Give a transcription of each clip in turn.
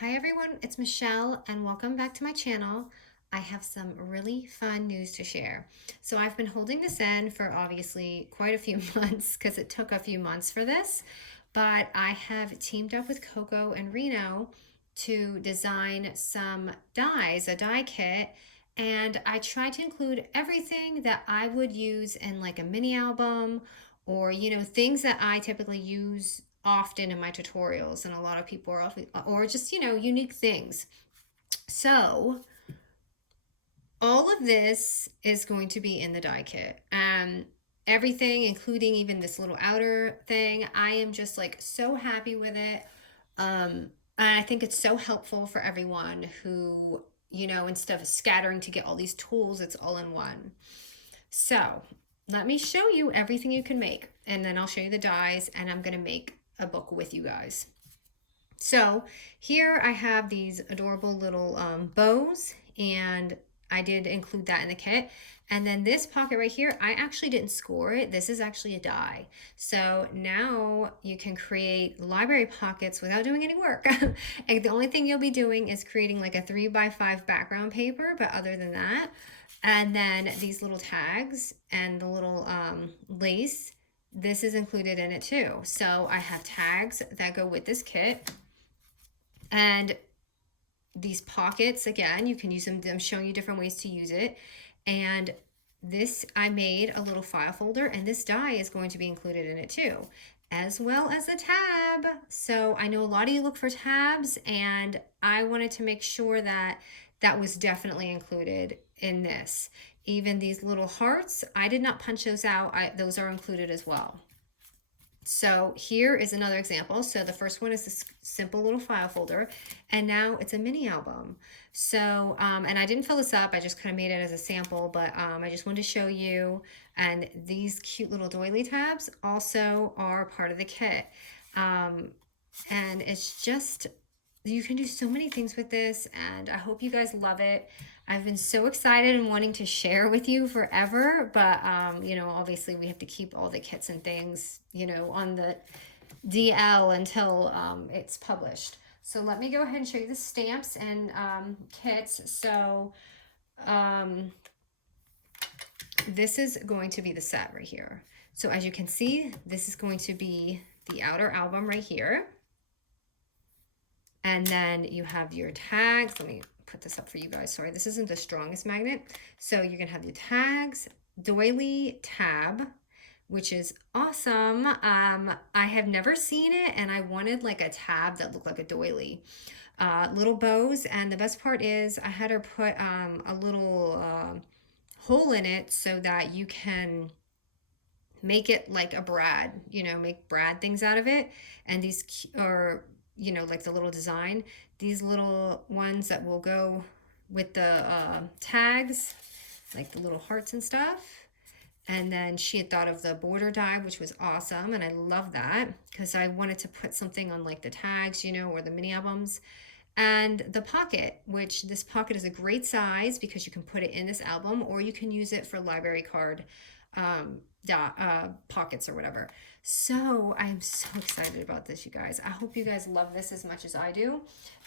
Hi everyone, it's Michelle and welcome back to my channel. I have some really fun news to share. So I've been holding this in for obviously quite a few months because it took a few months for this, but I have teamed up with Coco and Reno to design some dies, a die kit, and I tried to include everything that I would use in like a mini album or things that I typically use often in my tutorials, and a lot of people are or just unique things. So all of this is going to be in the die kit, and everything, including even this little outer thing. I am just like so happy with it. And I think it's so helpful for everyone who, instead of scattering to get all these tools, it's all in one. So let me show you everything you can make, and then I'll show you the dies, and I'm going to make a book with you guys. So here I have these adorable little bows, and I did include that in the kit. And then this pocket right here, I actually didn't score it. This is actually a die. So now you can create library pockets without doing any work. And the only thing you'll be doing is creating like a 3x5 background paper, but other than that, and then these little tags and the little lace, this is included in it too. So I have tags that go with this kit. And these pockets, again, you can use them. I'm showing you different ways to use it. And this, I made a little file folder, and this die is going to be included in it too, as well as a tab. So I know a lot of you look for tabs, and I wanted to make sure that that was definitely included in this. Even these little hearts, I did not punch those out. Those are included as well. So here is another example. So the first one is this simple little file folder, and now it's a mini album. So, and I didn't fill this up, I just kind of made it as a sample, but I just wanted to show you. And these cute little doily tabs also are part of the kit. And it's just, you can do so many things with this, and I hope you guys love it. I've been so excited and wanting to share with you forever, but obviously we have to keep all the kits and things, on the DL until it's published. So let me go ahead and show you the stamps and kits. So um, this is going to be the set right here. So as you can see, this is going to be the outer album right here. And then you have your tags. Let me put this up for you guys. Sorry, this isn't the strongest magnet. So you're gonna have your tags, doily tab, which is awesome. I have never seen it, and I wanted like a tab that looked like a doily. Little bows, and the best part is I had her put a little hole in it so that you can make it like a brad, make brad things out of it. And these are, like the little design, these little ones that will go with the tags, like the little hearts and stuff. And then she had thought of the border die, which was awesome. And I love that because I wanted to put something on like the tags, or the mini albums. And the pocket, which this pocket is a great size because you can put it in this album, or you can use it for library card pockets or whatever. So I'm so excited about this, you guys. I hope you guys love this as much as I do.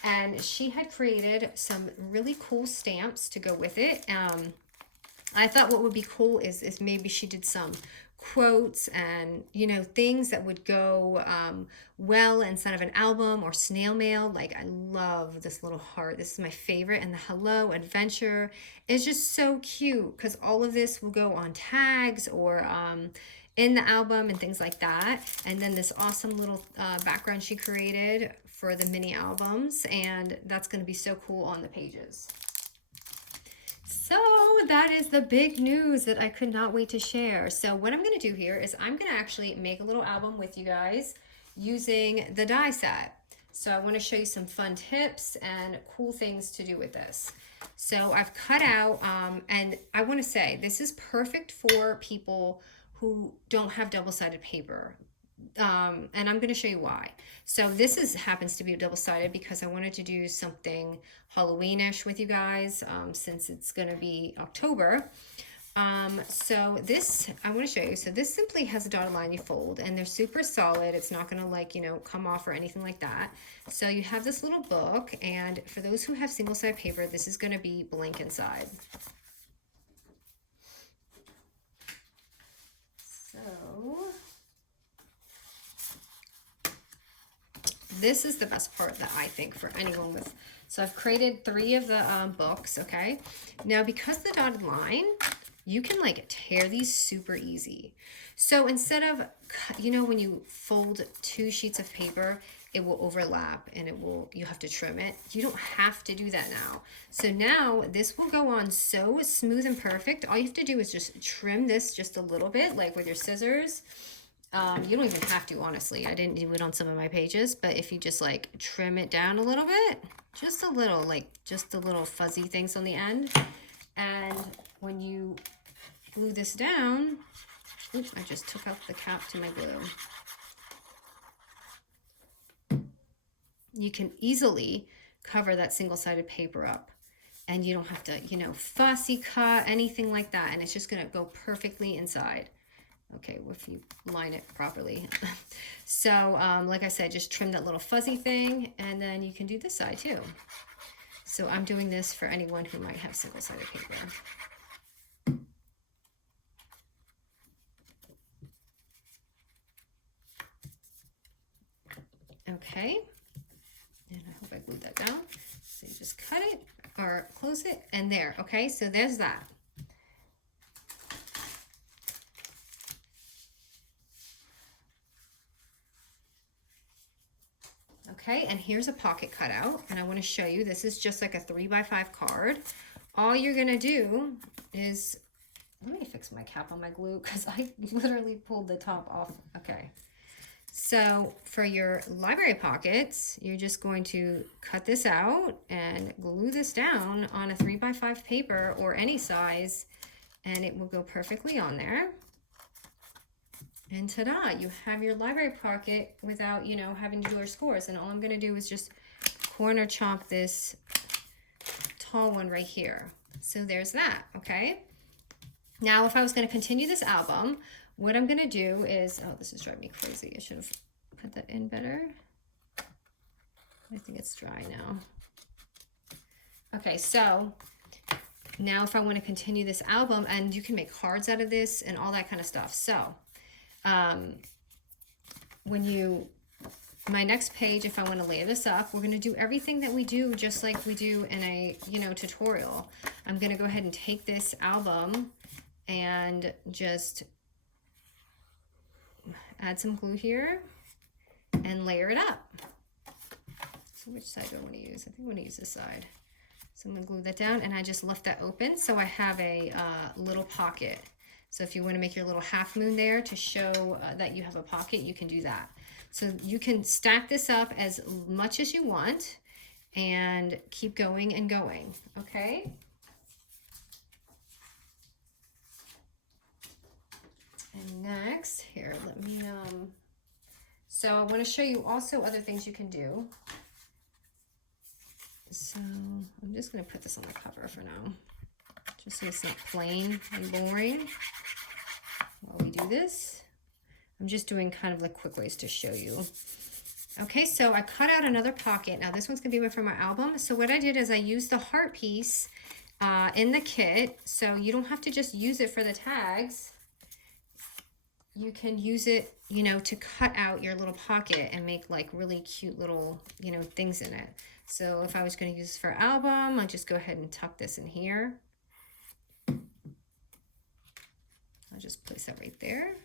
And she had created some really cool stamps to go with it. I thought what would be cool is maybe she did some quotes and things that would go well inside of an album or snail mail. Like, I love this little heart. This is my favorite. And the hello adventure is just so cute because all of this will go on tags or in the album and things like that. And then this awesome little background she created for the mini albums, and that's going to be so cool on the pages. So that is the big news that I could not wait to share. So what I'm going to do here is I'm going to actually make a little album with you guys using the die set. So I want to show you some fun tips and cool things to do with this. So I've cut out, and I want to say this is perfect for people who don't have double-sided paper. And I'm going to show you why. So this happens to be double-sided because I wanted to do something Halloweenish with you guys, since it's going to be October. So this, I want to show you. So this simply has a dotted line you fold, and they're super solid. It's not going to like, you know, come off or anything like that. So you have this little book, and for those who have single-sided paper, this is going to be blank inside. So this is the best part that I think for anyone with, so I've created 3 of the books, okay? Now, because the dotted line, you can like tear these super easy. So instead of, you know, when you fold 2 sheets of paper, it will overlap and it will, you have to trim it. You don't have to do that now. So now this will go on so smooth and perfect. All you have to do is just trim this just a little bit, like with your scissors. You don't even have to, honestly. I didn't do it on some of my pages, but if you just like trim it down a little bit, just a little, like just the little fuzzy things on the end. And when you glue this down, oops, I just took out the cap to my glue. You can easily cover that single-sided paper up, and you don't have to, you know, fussy cut, anything like that. And it's just gonna go perfectly inside. Okay, well, if you line it properly. So, like I said, just trim that little fuzzy thing, and then you can do this side too. So I'm doing this for anyone who might have single-sided paper. Okay, and I hope I glued that down. So you just cut it or close it, and there, okay, so there's that. Okay, and here's a pocket cutout, and I want to show you, this is just like a 3x5 card. All you're gonna do is, let me fix my cap on my glue because I literally pulled the top off. Okay, so for your library pockets, you're just going to cut this out and glue this down on a 3x5 paper or any size, and it will go perfectly on there. And ta-da, you have your library pocket without, you know, having to do our scores. And all I'm going to do is just corner chomp this tall one right here. So there's that, okay? Now, if I was going to continue this album, what I'm going to do is, oh, this is driving me crazy. I should have put that in better. I think it's dry now. Okay, so now if I want to continue this album, and you can make cards out of this and all that kind of stuff. So when you, my next page, if I want to lay this up, we're going to do everything that we do just like we do in a, you know, tutorial. I'm going to go ahead and take this album and just add some glue here and layer it up. So which side do I want to use? I think I want to use this side. So I'm going to glue that down, and I just left that open so I have a little pocket. So if you want to make your little half moon there to show that you have a pocket, you can do that. So you can stack this up as much as you want and keep going and going, okay? And next, here, let me, so I want to show you also other things you can do. So I'm just going to put this on the cover for now, just so it's not plain and boring while we do this. I'm just doing kind of like quick ways to show you. Okay, so I cut out another pocket. Now this one's gonna be for my album. So what I did is I used the heart piece in the kit. So you don't have to just use it for the tags. You can use it, you know, to cut out your little pocket and make like really cute little, you know, things in it. So if I was going to use this for album, I'll just go ahead and tuck this in here. I'll just place that right there.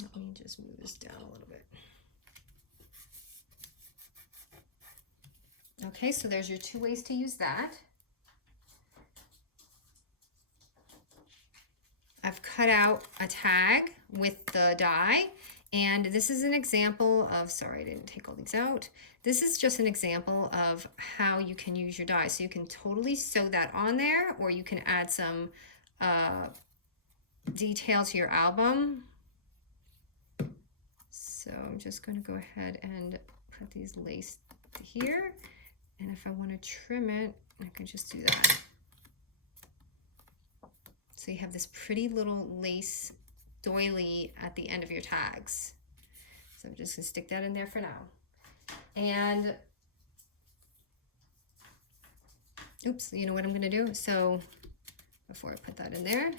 Let me just move this down a little bit. Okay, so there's your 2 ways to use that. I've cut out a tag with the die, and this is an example of, sorry, I didn't take all these out. This is just an example of how you can use your die. So you can totally sew that on there, or you can add some detail to your album. So I'm just going to go ahead and put these laced here, And if I want to trim it, I can just do that. So you have this pretty little lace doily at the end of your tags. So I'm just gonna stick that in there for now. And oops, you know what I'm gonna do? So before I put that in there,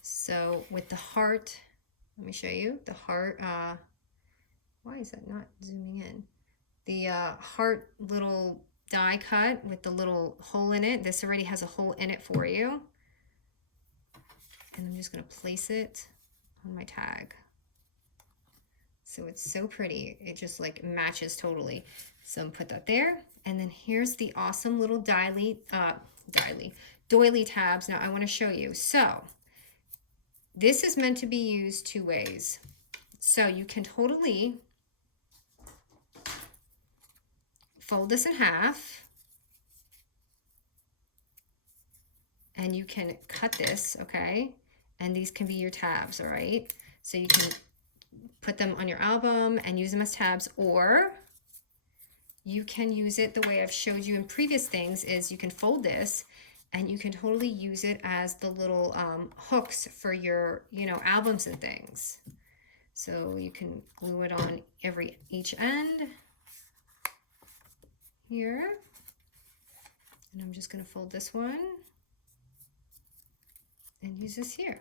so with the heart, let me show you the heart. Why is that not zooming in? The heart little die cut with the little hole in it. This already has a hole in it for you. And I'm just gonna place it on my tag. So it's so pretty. It just like matches totally. So put that there. And then here's the awesome little doily tabs. Now I want to show you. So this is meant to be used two ways. So you can totally fold this in half. And you can cut this, okay? And these can be your tabs, all right? So you can put them on your album and use them as tabs, or you can use it the way I've showed you in previous things is you can fold this and you can totally use it as the little hooks for your, you know, albums and things. So you can glue it on each end here. And I'm just gonna fold this one and use this here.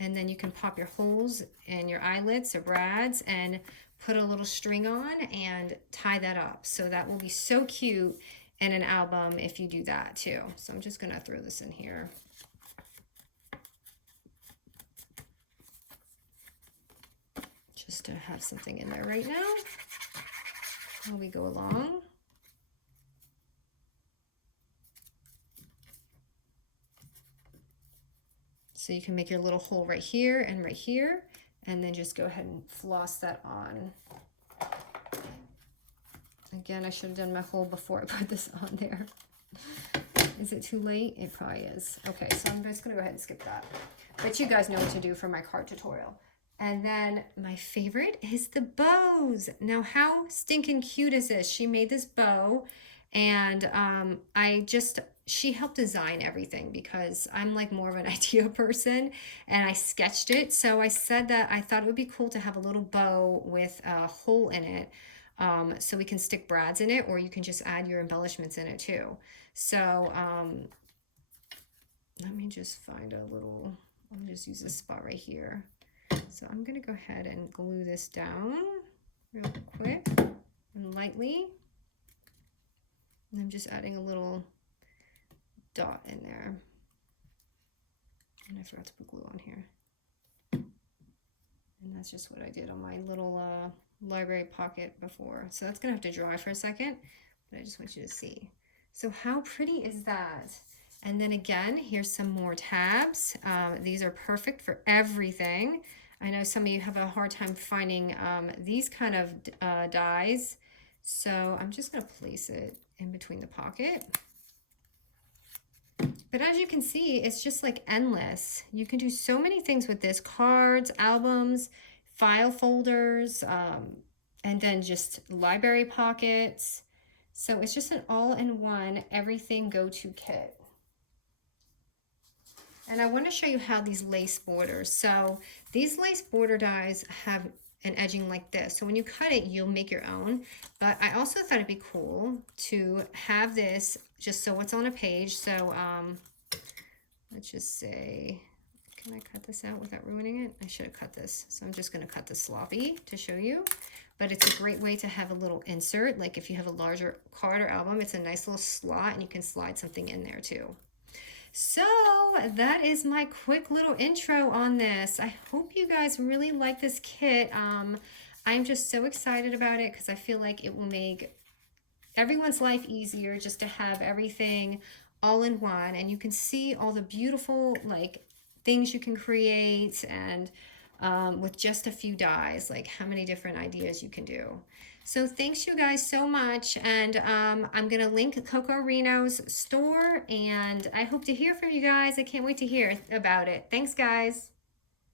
And then you can pop your holes in your eyelets or brads and put a little string on and tie that up. So that will be so cute in an album if you do that too. So I'm just gonna throw this in here. Just to have something in there right now while we go along. So you can make your little hole right here, and then just go ahead and floss that on. Again, I should have done my hole before I put this on there. Is it too late? It probably is. Okay, so I'm just gonna go ahead and skip that. But you guys know what to do for my card tutorial. And then my favorite is the bows. Now, how stinking cute is this? She made this bow, and she helped design everything because I'm like more of an idea person, and I sketched it. So I said that I thought it would be cool to have a little bow with a hole in it, so we can stick brads in it, or you can just add your embellishments in it too. So let me just find a little, I'll just use this spot right here. So I'm gonna go ahead and glue this down real quick and lightly. And I'm just adding a little dot in there. And I forgot to put glue on here. And that's just what I did on my little library pocket before. So that's gonna have to dry for a second, but I just want you to see. So how pretty is that? And then again, here's some more tabs. These are perfect for everything. I know some of you have a hard time finding these kind of dies. So I'm just gonna place it in between the pocket. But as you can see, it's just like endless. You can do so many things with this: cards, albums, file folders, and then just library pockets. So it's just an all-in-one everything go-to kit. And I want to show you how these lace borders. So these lace border dies have an edging like this. So when you cut it, you'll make your own. But I also thought it'd be cool to have this just so it's on a page. So let's just say, can I cut this out without ruining it? I should have cut this. So I'm just going to cut this sloppy to show you. But it's a great way to have a little insert. Like if you have a larger card or album, it's a nice little slot and you can slide something in there too. So that is my quick little intro on this. I hope you guys really like this kit. I'm just so excited about it because I feel like it will make everyone's life easier just to have everything all in one, and you can see all the beautiful like things you can create, and with just a few dies, like how many different ideas you can do. So thanks you guys so much, and I'm gonna link Cocoandreno's store, and I hope to hear from you guys. I can't wait to hear about it. Thanks guys.